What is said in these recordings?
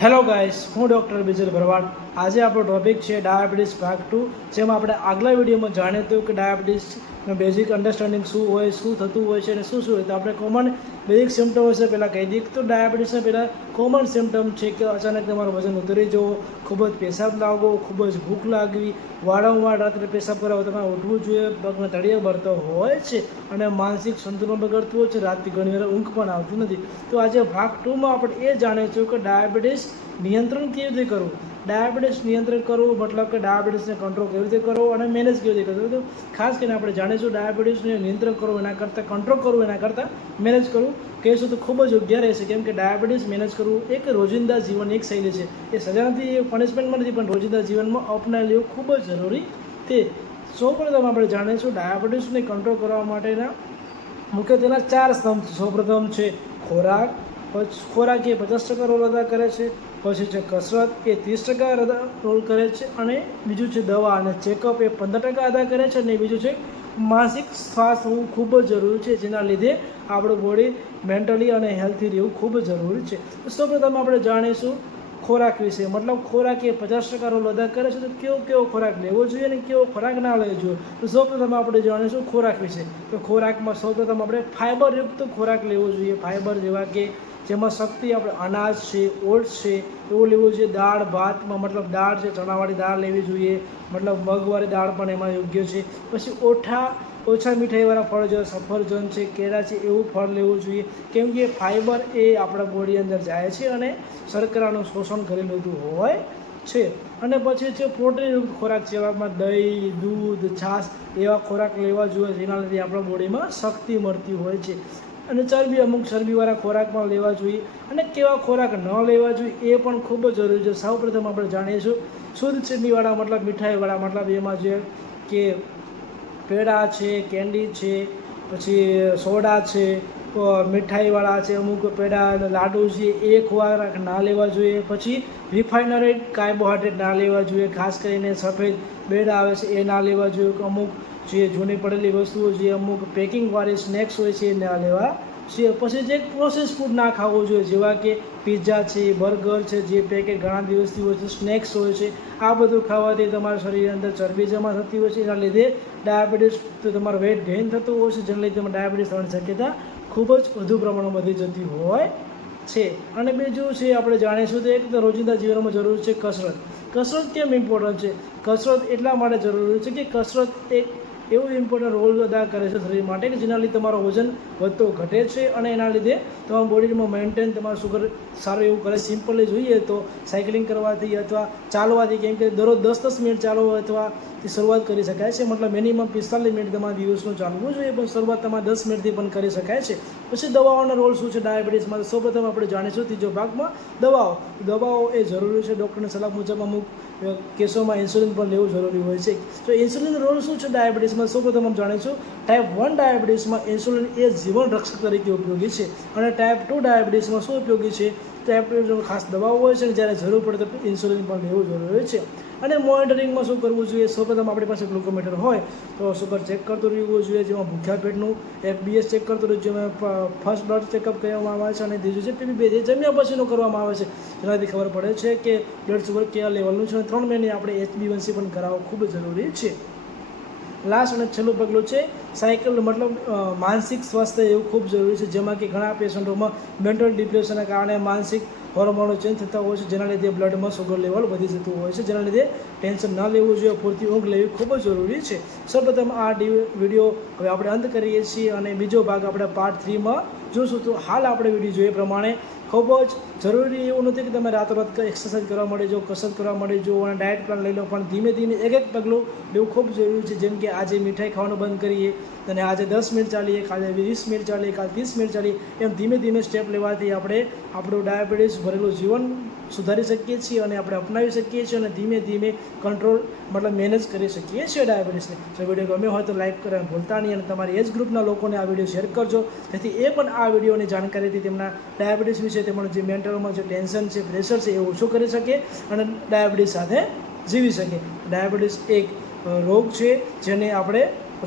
Hello guys, હું doctor Bijal ભરવાડ. આજે આપણો ટોપિક છે ડાયાબિટીસ ભાગ 2. જેમાં આપણે આગલા વિડીયોમાં જાણ્યું હતું કે ડાયાબિટીસનો બેઝિક અન્ડરસ્ટેન્ડિંગ શું હોય, શું થતું હોય છે અને શું હોય. તો આપણે કોમન બેઝિક સિમ્ટમ વિશે પહેલાં કહી દઈએ. તો ડાયાબિટીસના પહેલાં કોમન સિમ્ટમ છે કે અચાનક તમારું વજન ઉતરી જવું, ખૂબ જ પેશાબ લાવવો, ખૂબ જ ભૂખ લાગવી, વારંવાર રાત્રે પેશાબ કરાવો, તમારે ઉઠવું જોઈએ, પગના તળિયે ભરતો હોય છે અને માનસિક સંતુલન બગડતું હોય છે, રાતથી ઘણીવાર ઊંઘ પણ આવતી નથી. તો આજે ભાગ 2માં આપણે એ જાણીશું કે ડાયાબિટીસ નિયંત્રણ કેવી રીતે કરવું. ડાયાબિટીસ નિયંત્રણ કરવું મતલબ કે ડાયાબિટીસને કંટ્રોલ કેવી રીતે કરવો અને મેનેજ કેવી રીતે કરવું. તો ખાસ કરીને આપણે જાણીશું ડાયાબિટીસને નિયંત્રણ કરવું એના કરતાં કંટ્રોલ કરવું એના કરતાં મેનેજ કરવું કહીશું તો ખૂબ જ યોગ્ય રહેશે. કેમ કે ડાયાબિટીસ મેનેજ કરવું એક રોજિંદા જીવનની એક શૈલી છે. એ સજા નથી, પનિશમેન્ટમાં નથી, પણ રોજિંદા જીવનમાં અપનાવી લેવું ખૂબ જ જરૂરી છે. સૌપ્રથમ આપણે જાણીશું ડાયાબિટીસને કંટ્રોલ કરવા માટેના મુખ્ય તેના 4 સ્તંભ. સૌપ્રથમ છે ખોરાક. ખોરાક એ 50% રોલ અદા કરે છે. પછી છે કસરત, એ 30% રોલ કરે છે. અને બીજું છે દવા અને ચેકઅપ, એ 15% અદા કરે છે. અને બીજું છે માનસિક સ્વાસ્થ્ય હોવું ખૂબ જ જરૂરી છે, જેના લીધે આપણું બોડી મેન્ટલી અને હેલ્થી રહેવું ખૂબ જ જરૂરી છે. સૌપ્રથમ આપણે જાણીશું ખોરાક વિશે. મતલબ ખોરાક એ 50% રોલ અદા કરે છે. તો કેવો ખોરાક લેવો જોઈએ અને કેવો ખોરાક ના લેવો જોઈએ. તો સૌપ્રથમ આપણે જાણીશું ખોરાક વિશે. તો ખોરાકમાં સૌપ્રથમ આપણે ફાઇબરયુક્ત ખોરાક લેવો જોઈએ. ફાઇબર જેવા કે જેમાં શક્તિ આપણે અનાજ છે, ઓટ્સ છે, એવું લેવું જોઈએ. દાળ ભાતમાં મતલબ દાળ છે, ચણાવાળી દાળ લેવી જોઈએ. મતલબ મગવાળી દાળ પણ એમાં યોગ્ય છે. પછી ઓછા મીઠાઈવાળા ફળ જેવા સફરજન છે, કેળા છે, એવું ફળ લેવું જોઈએ. કેમ કે ફાઇબર એ આપણા બોડી અંદર જાય છે અને શર્કરાનું શોષણ કરી લીધું હોય છે. અને પછી છે પ્રોટીનયુક્ત ખોરાક, જેવામાં દહીં, દૂધ, છાશ એવા ખોરાક લેવા જોઈએ, જેના લીધે આપણા બોડીમાં શક્તિ મળતી હોય છે. અને અમુક ચરબીવાળા ખોરાકમાં લેવા જોઈએ. અને કેવા ખોરાક ન લેવા જોઈએ એ પણ ખૂબ જ જરૂરી છે. સૌપ્રથમ આપણે જાણીશું શુદ્ધ ચીનીવાળા મતલબ મીઠાઈવાળા, મતલબ એમાં જે કે પેડા છે, કેન્ડી છે, પછી સોડા છે, મીઠાઈવાળા છે, અમુક પેડા લાડુ છે, એ ખોરાક ના લેવા જોઈએ. પછી રિફાઇનરી કાર્બોહાઈડ્રેટ ના લેવા જોઈએ. ખાસ કરીને સફેદ બ્રેડ આવે છે એ ના લેવા જોઈએ. અમુક જે જૂની પડેલી વસ્તુઓ, જે અમુક પેકિંગવાળી સ્નેક્સ હોય છે એ ના લેવા છે. પછી જે પ્રોસેસ ફૂડ ના ખાવું જોઈએ, જેવા કે પિઝા છે, બર્ગર છે, જે પેકેટ ઘણા દિવસથી હોય છે, સ્નેક્સ હોય છે. આ બધું ખાવાથી તમારા શરીરની અંદર ચરબી જમા થતી હોય છે, એના લીધે ડાયાબિટીસ તો તમારું વેઇટ ગેઇન થતું હોય છે, જેના લીધે તમારે ડાયાબિટીસ થવાની શક્યતા ખૂબ જ વધુ પ્રમાણમાં વધી જતી હોય છે. અને બીજું છે આપણે જાણીશું તો એક તો રોજિંદા જીવનમાં જરૂરી છે કસરત. કસરત કેમ ઇમ્પોર્ટન્ટ છે? કસરત એટલા માટે જરૂરી છે કે કસરત એક એવું ઇમ્પોર્ટન્ટ રોલ અદા કરે છે શરીર માટે કે જેના લીધે તમારું વજન વધતો ઘટે છે. અને એના લીધે તમારા બોડીમાં મેન્ટેન તમારું શુગર સારું એવું કરે. સિમ્પલી જોઈએ તો સાયકલિંગ કરવાથી અથવા ચાલવાથી, કેમ કે દરરોજ 10-10 મિનિટ ચાલો અથવા શરૂઆત કરી શકાય છે. મતલબ મિનિમમ 45 મિનિટ તમારા દિવસનું ચાલવું જોઈએ, પણ શરૂઆત તમારે 10 મિનિટથી પણ કરી શકાય છે. પછી દવાઓનો રોલ શું છે ડાયાબિટીસમાં? સૌપ્રથમ આપણે જાણીશું ત્રીજો ભાગમાં દવાઓ એ જરૂરી છે. ડૉક્ટરની સલાહ મુજબ અમુક કેસોમાં ઇન્સ્યુલિન પણ લેવું જરૂરી હોય છે. તો ઇન્સ્યુલિનનો રોલ શું છે ડાયાબિટીસમાં? સૌપ્રથમ આપણે જાણીશું ટાઈપ 1 ડાયાબિટીસમાં ઇન્સ્યુલિન એ જીવન રક્ષક તરીકે ઉપયોગી છે. અને ટાઈપ 2 ડાયાબિટીસમાં શું ઉપયોગી છે? ટાઈપ 2 ખાસ દવાઓ હોય છે અને જ્યારે જરૂર પડે તો ઇન્સ્યુલિન પણ લેવું જરૂરી છે. અને મોનિટરિંગમાં શું કરવું જોઈએ? સૌપ્રથમ આપણી પાસે ગ્લુકોમીટર હોય તો શુગર ચેક કરતું રહેવું જોઈએ, જેમાં ભૂખ્યા પેટનું FBS ચેક કરતું રહેવું, જેમાં ફર્સ્ટ બ્લડ ચેકઅપ કરવામાં આવે છે. અને ત્રીજું છે PBB, જે જમ્યા પછીનું કરવામાં આવે છે, જેનાથી ખબર પડે છે કે બ્લડ શુગર કયા લેવલનું છે. અને 3 મહિને આપણે HbA1c પણ કરાવવું ખૂબ જરૂરી છે. લાસ્ટ અને છેલ્લું પગલું છે સાયકલ, મતલબ માનસિક સ્વાસ્થ્ય એવું ખૂબ જરૂરી છે. જેમાં કે ઘણા પેશન્ટોમાં મેન્ટલ ડિપ્રેશનના કારણે માનસિક હોર્મોનો ચેન્જ થતા હોય છે, જેના લીધે બ્લડમાં શુગર લેવલ વધી જતું હોય છે, જેના લીધે ટેન્શન ન લેવું જોઈએ. પૂરતી ઊંઘ લેવી ખૂબ જ જરૂરી છે. સૌપ્રથમ આ વિડીયો હવે આપણે અંત કરીએ છીએ અને બીજો ભાગ આપણે પાર્ટ 3માં જોઈશું. તો હાલ આપણે વિડીયો જોઈએ પ્રમાણે ખૂબ જ જરૂરી એવું નથી કે તમે રાતોરાત એક્સરસાઇઝ કરવા માંડી જાઓ, કસરત કરવા માંડી જાઓ અને ડાયટ પ્લાન લઈ લો, પણ ધીમે ધીમે એક પગલું લેવું ખૂબ જરૂરી છે. જેમ કે આજે મીઠાઈ ખાવાનું બંધ કરીએ, અને આજે 10 મિનિટ ચાલીએ, કાલે 20 મિનિટ ચાલીએ, કાલે 30 મિનિટ ચાલીએ, એમ ધીમે ધીમે સ્ટેપ લેવાથી આપણે આપણું ડાયાબિટીસ ભરેલું જીવન સુધારી શકીએ છીએ અને આપણે અપનાવી શકીએ છીએ અને ધીમે ધીમે કંટ્રોલ મતલબ મેનેજ કરી શકીએ છીએ ડાયાબિટીસને. જો વિડીયો ગમ્યો હોય તો લાઈક કરવાનું ભૂલતા નહીં અને તમારી એજ ગ્રુપના લોકોને આ વિડીયો શેર કરજો, જેથી એ પણ આ વિડીયોની જાણકારીથી તેમના ડાયાબિટીસ વિશે, તેમનું જે મેન્ટલમાં જે ટેન્શન છે, પ્રેશર છે, એ ઓછું કરી શકે અને ડાયાબિટીસ સાથે જીવી શકે. ડાયાબિટીસ એક રોગ છે જેને આપણે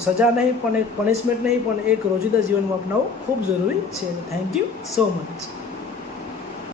સજા નહીં પણ એક પનિશમેન્ટ નહીં પણ એક રોજિંદા જીવનમાં અપનાવવું ખૂબ જરૂરી છે. Thank you so much.